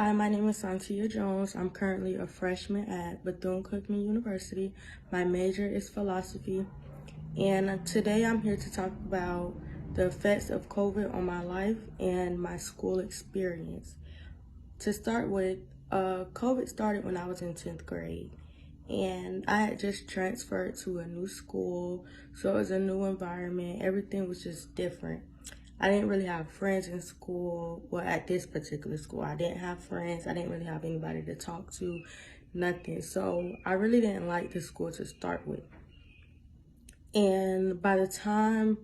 Hi, my name is Santia Jones. I'm currently a freshman at Bethune-Cookman University. My major is philosophy, and today I'm here to talk about the effects of COVID on my life and my school experience. To start with, COVID started when I was in 10th grade, and I had just transferred to a new school, so it was a new environment. Everything was just different. I didn't really have friends in school. Well, at this particular school, I didn't have friends. I didn't really have anybody to talk to, nothing. So I really didn't like the school to start with. And by the time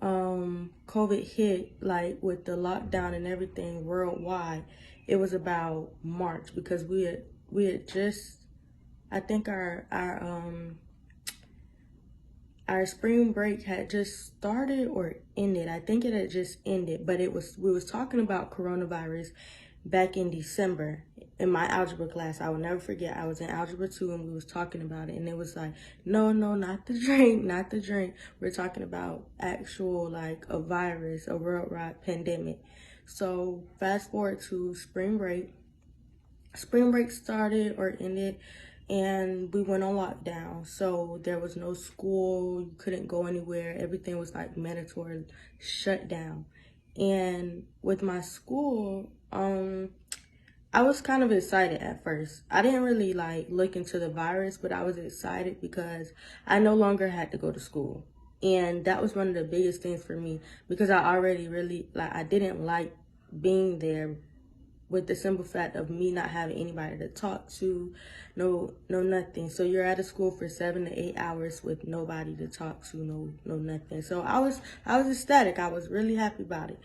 COVID hit, like with the lockdown and everything worldwide, it was about March because we had just, I think our spring break had just started or ended. I think it had just ended, but we was talking about coronavirus back in December in my algebra class. I will never forget. I was in algebra 2 and we was talking about it, and it was like, no, not the drink, not the drink. We're talking about actual like a virus, a worldwide pandemic. So fast forward to spring break. Spring break started or ended, and we went on lockdown. So there was no school, you couldn't go anywhere. Everything was like mandatory shut down. And with my school, I was kind of excited at first. I didn't really like look into the virus, but I was excited because I no longer had to go to school. And that was one of the biggest things for me because I already really I didn't like being there with the simple fact of me not having anybody to talk to, no nothing. So you're at a school for 7 to 8 hours with nobody to talk to, no nothing. So I was ecstatic. I was really happy about it.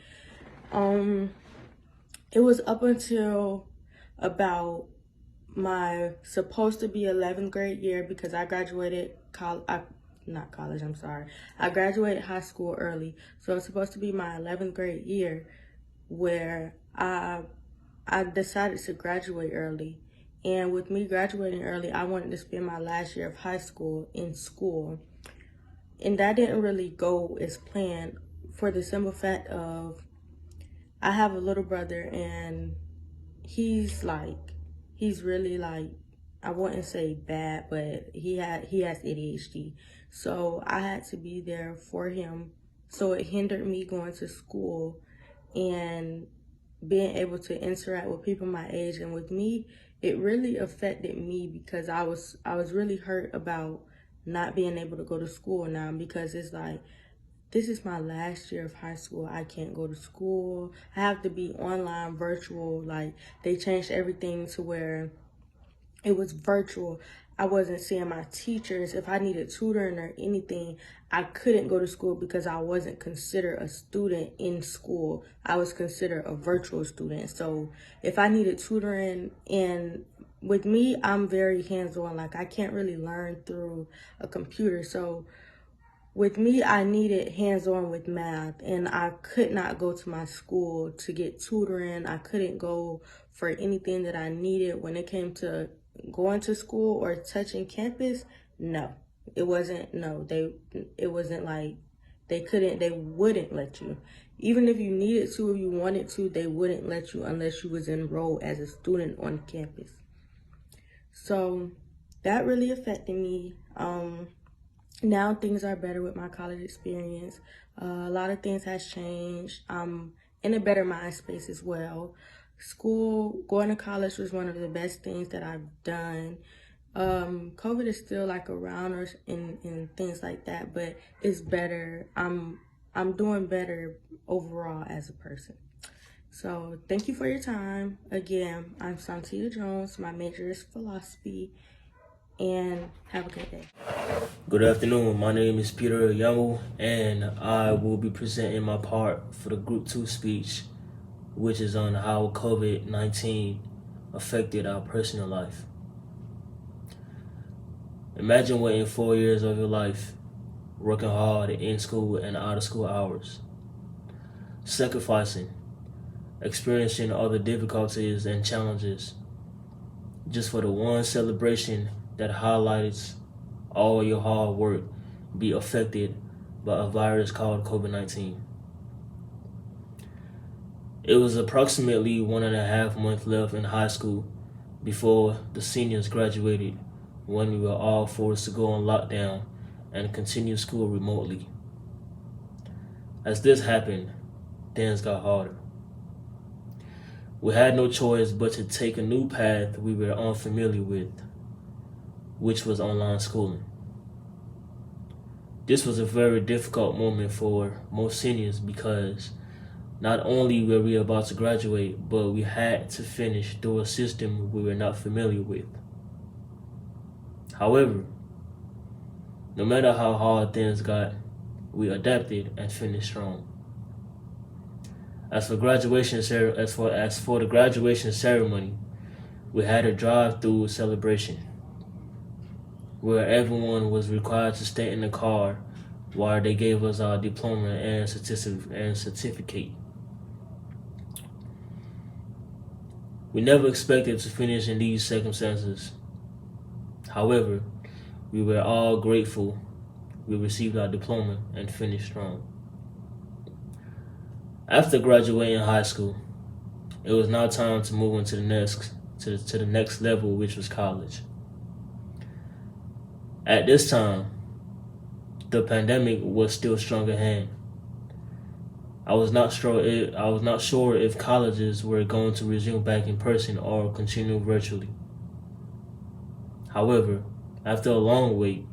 It was up until about my supposed to be 11th grade year because I graduated not college, I'm sorry. I graduated high school early. So it was supposed to be my 11th grade year where I decided to graduate early. And with me graduating early, I wanted to spend my last year of high school in school. And that didn't really go as planned for the simple fact of I have a little brother, and he's really like, I wouldn't say bad, but he has ADHD. So I had to be there for him. So it hindered me going to school and being able to interact with people my age. And with me, it really affected me because I was really hurt about not being able to go to school now, because it's like, this is my last year of high school. I can't go to school. I have to be online, virtual. Like, they changed everything to where it was virtual. I wasn't seeing my teachers. If I needed tutoring or anything, I couldn't go to school because I wasn't considered a student in school. I was considered a virtual student. So if I needed tutoring, and with me, I'm very hands-on. Like, I can't really learn through a computer. So with me, I needed hands-on with math, and I could not go to my school to get tutoring. I couldn't go for anything that I needed when it came to going to school or touching campus. No, it wasn't. No, it wasn't like they wouldn't let you. Even if you needed to, if you wanted to, they wouldn't let you unless you was enrolled as a student on campus. So that really affected me. Now things are better with my college experience. A lot of things has changed. I'm in a better mind space as well. Going to college was one of the best things that I've done. COVID is still like around us and things like that, but it's better. I'm doing better overall as a person. So thank you for your time. Again, I'm Santia Jones. My major is philosophy, and have a good day. Good afternoon. My name is Peter Youngle, and I will be presenting my part for the Group 2 speech, which is on how COVID-19 affected our personal life. Imagine waiting 4 years of your life, working hard in school and out of school hours, sacrificing, experiencing all the difficulties and challenges, just for the one celebration that highlights all your hard work be affected by a virus called COVID-19. It was approximately 1.5 months left in high school before the seniors graduated, when we were all forced to go on lockdown and continue school remotely. As this happened, things got harder. We had no choice but to take a new path we were unfamiliar with, which was online schooling. This was a very difficult moment for most seniors because not only were we about to graduate, but we had to finish through a system we were not familiar with. However, no matter how hard things got, we adapted and finished strong. As for the graduation ceremony, we had a drive-through celebration where everyone was required to stay in the car while they gave us our diploma and certificate. We never expected to finish in these circumstances. However, we were all grateful we received our diploma and finished strong. After graduating high school, it was now time to move on to the next level, which was college. At this time, the pandemic was still strong at hand. I was not sure if colleges were going to resume back in person or continue virtually. However, after a long wait,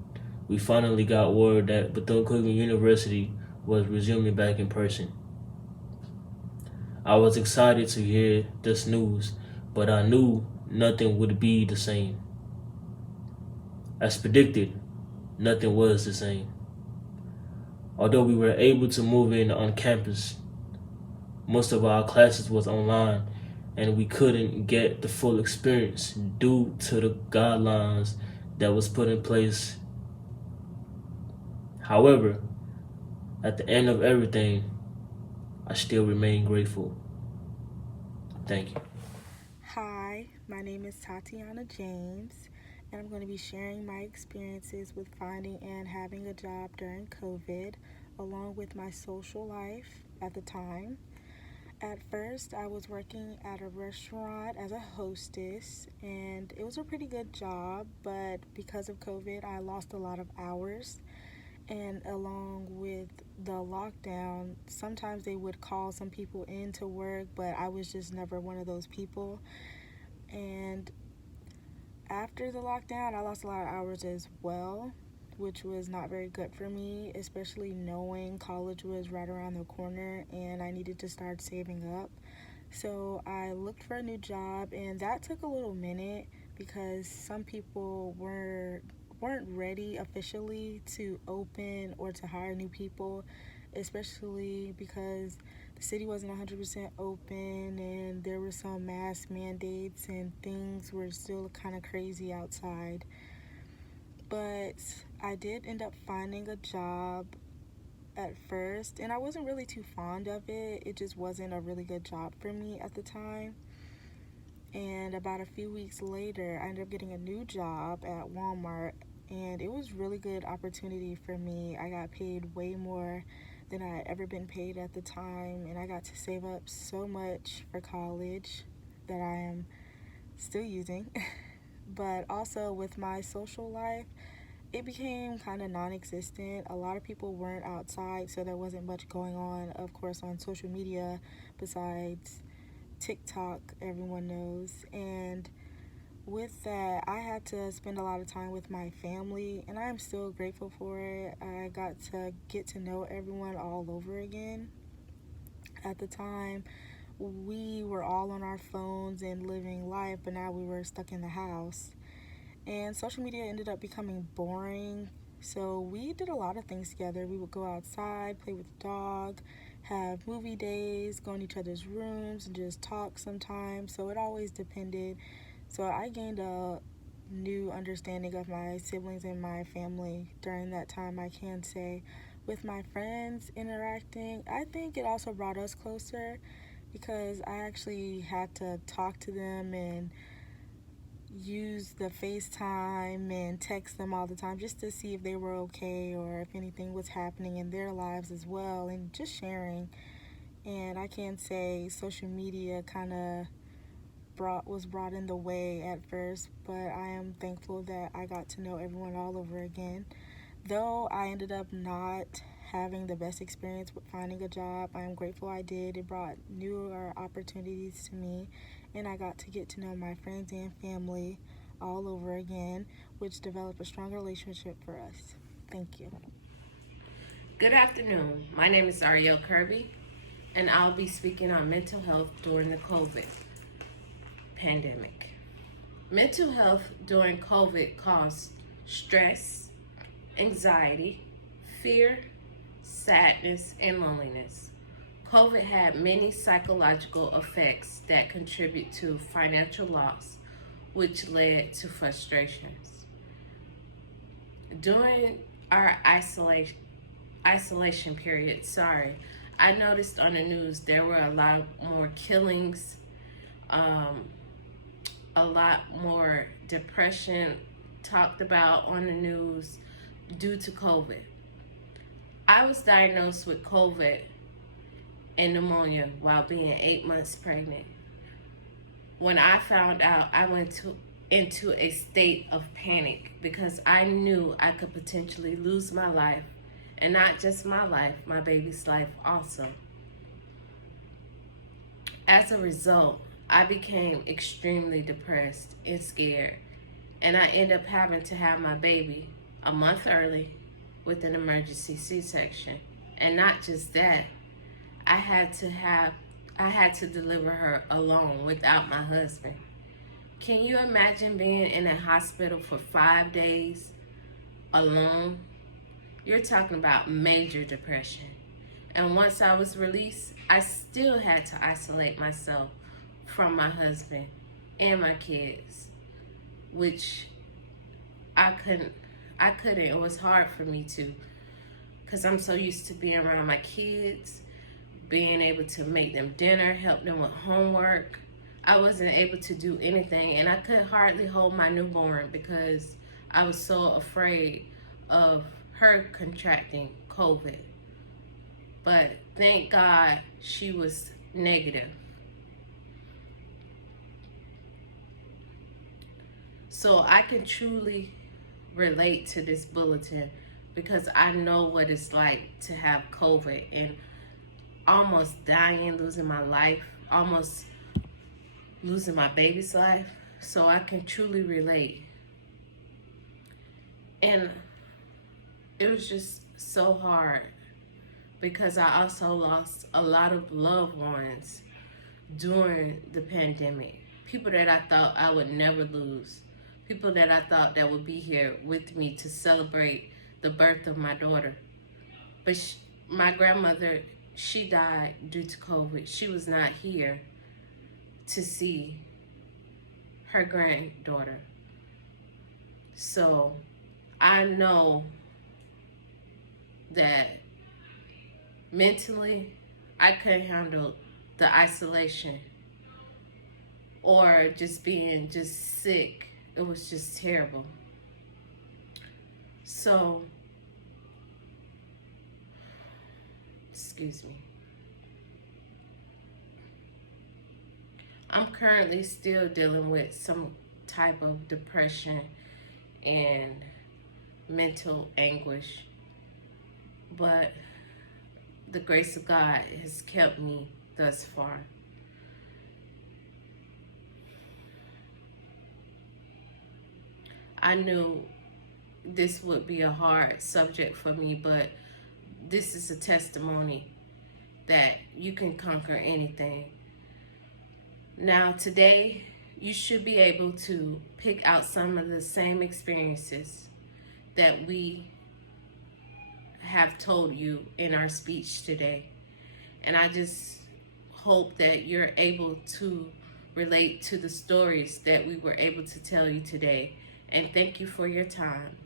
we finally got word that Bethune-Cookman University was resuming back in person. I was excited to hear this news, but I knew nothing would be the same. As predicted, nothing was the same. Although we were able to move in on campus, most of our classes was online and we couldn't get the full experience due to the guidelines that was put in place. However, at the end of everything, I still remain grateful. Thank you. Hi, my name is Tatiana James, and I'm going to be sharing my experiences with finding and having a job during COVID, along with my social life at the time. At first, I was working at a restaurant as a hostess, and it was a pretty good job, but because of COVID, I lost a lot of hours. And along with the lockdown, sometimes they would call some people in to work, but I was just never one of those people. And after the lockdown, I lost a lot of hours as well, which was not very good for me, especially knowing college was right around the corner and I needed to start saving up. So I looked for a new job, and that took a little minute because some people weren't ready officially to open or to hire new people, especially because the city wasn't 100% open and there were some mask mandates and things were still kind of crazy outside. But I did end up finding a job at first, and I wasn't really too fond of it. It just wasn't a really good job for me at the time. And about a few weeks later, I ended up getting a new job at Walmart, and it was really good opportunity for me. I got paid way more than I had ever been paid at the time, and I got to save up so much for college that I am still using. But also with my social life, it became kind of non-existent. A lot of people weren't outside, so there wasn't much going on, of course, on social media besides TikTok, everyone knows. And with that, I had to spend a lot of time with my family, and I am still grateful for it. I got to get to know everyone all over again. At the time, we were all on our phones and living life, but now we were stuck in the house. And social media ended up becoming boring. So we did a lot of things together. We would go outside, play with the dog, have movie days, go in each other's rooms, and just talk sometimes. So it always depended. So I gained a new understanding of my siblings and my family during that time, I can say. With my friends interacting, I think it also brought us closer because I actually had to talk to them and use the FaceTime and text them all the time just to see if they were okay or if anything was happening in their lives as well, and just sharing. And I can say social media kind of was brought in the way at first, but I am thankful that I got to know everyone all over again. Though I ended up not having the best experience with finding a job, I am grateful I did. It brought newer opportunities to me, and I got to get to know my friends and family all over again, which developed a strong relationship for us. Thank you. Good afternoon. My name is Ariel Kirby, and I'll be speaking on mental health during the COVID pandemic. Mental health during COVID caused stress, anxiety, fear, sadness, and loneliness. COVID had many psychological effects that contribute to financial loss, which led to frustrations. During our isolation period, I noticed on the news there were a lot more killings, a lot more depression talked about on the news due to COVID. I was diagnosed with COVID and pneumonia while being 8 months pregnant. When I found out, I went into a state of panic because I knew I could potentially lose my life, and not just my life, my baby's life also. As a result, I became extremely depressed and scared, and I ended up having to have my baby a month early with an emergency C-section. And not just that, I had to deliver her alone without my husband. Can you imagine being in a hospital for 5 days alone? You're talking about major depression. And once I was released, I still had to isolate myself from my husband and my kids, which I couldn't. It was hard for me to, because I'm so used to being around my kids, being able to make them dinner, help them with homework. I wasn't able to do anything, and I could hardly hold my newborn because I was so afraid of her contracting COVID. But thank God she was negative. So I can truly relate to this bulletin because I know what it's like to have COVID and almost dying, losing my life, almost losing my baby's life. So I can truly relate. And it was just so hard because I also lost a lot of loved ones during the pandemic. People that I thought I would never lose. People that I thought that would be here with me to celebrate the birth of my daughter. But my grandmother, she died due to COVID. She was not here to see her granddaughter. So I know that mentally I couldn't handle the isolation or just being just sick. It was just terrible. So, excuse me. I'm currently still dealing with some type of depression and mental anguish, but the grace of God has kept me thus far. I knew this would be a hard subject for me, but this is a testimony that you can conquer anything. Now, today, you should be able to pick out some of the same experiences that we have told you in our speech today. And I just hope that you're able to relate to the stories that we were able to tell you today. And thank you for your time.